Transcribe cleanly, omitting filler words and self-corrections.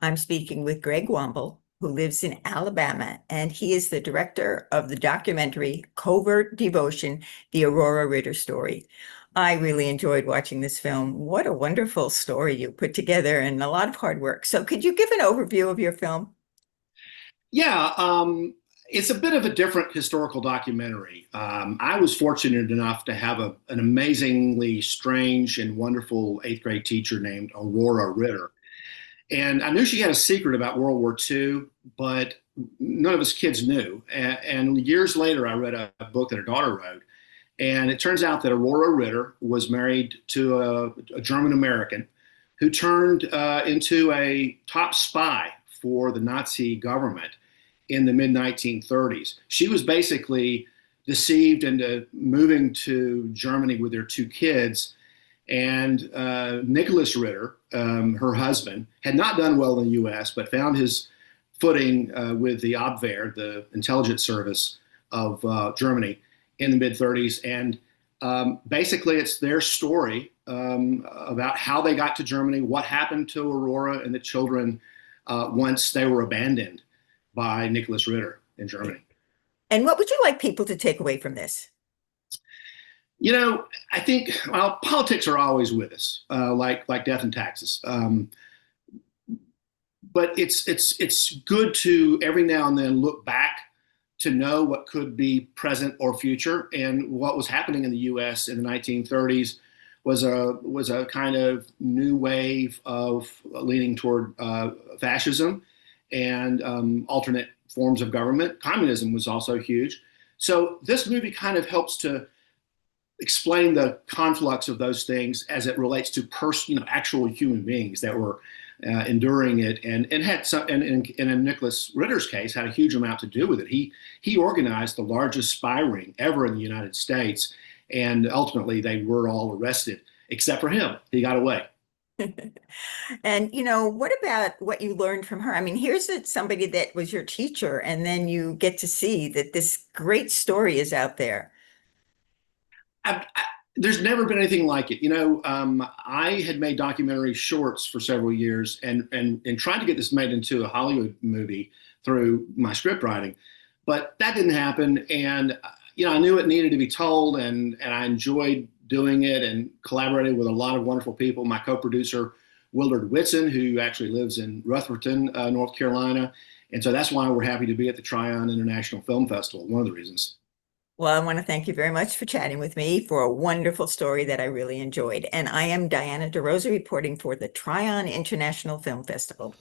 I'm speaking with Greg Womble, who lives in Alabama, and he is the director of the documentary Covert Devotion, the Aurora Ritter story. I really enjoyed watching this film. What a wonderful story you put together and a lot of hard work. So could you give an overview of your film? Yeah, it's a bit of a different historical documentary. I was fortunate enough to have an amazingly strange and wonderful eighth grade teacher named Aurora Ritter. And I knew she had a secret about World War II, but none of us kids knew. And years later, I read a book that her daughter wrote. And it turns out that Aurora Ritter was married to a German American who turned into a top spy for the Nazi government in the mid 1930s. She was basically deceived into moving to Germany with their two kids. And Nicholas Ritter, her husband, had not done well in the US, but found his footing with the Abwehr, the intelligence service of Germany, in the mid 30s. And basically, it's their story about how they got to Germany, what happened to Aurora and the children once they were abandoned by Nicholas Ritter in Germany. And what would you like people to take away from this? You know, I think politics are always with us, like death and taxes. But it's good to every now and then look back to know what could be present or future. And what was happening in the U.S. in the 1930s was a kind of new wave of leaning toward fascism and alternate forms of government. Communism was also huge. So this movie kind of helps to explain the conflux of those things as it relates to actual human beings that were enduring it, and had some, and in Nicholas Ritter's case, had a huge amount to do with it. He organized the largest spy ring ever in the United States, and ultimately they were all arrested except for him. He got away. And what about what you learned from her? I mean, here's somebody that was your teacher, and then you get to see that this great story is out there. There's never been anything like it. I had made documentary shorts for several years, and tried to get this made into a Hollywood movie through my script writing, but that didn't happen. And I knew it needed to be told, and I enjoyed doing it and collaborated with a lot of wonderful people. My co-producer Willard Whitson, who actually lives in Rutherford, North Carolina, and so that's why we're happy to be at the Tryon International Film Festival. One of the reasons. Well, I want to thank you very much for chatting with me for a wonderful story that I really enjoyed. And I am Diana DeRosa reporting for the Tryon International Film Festival.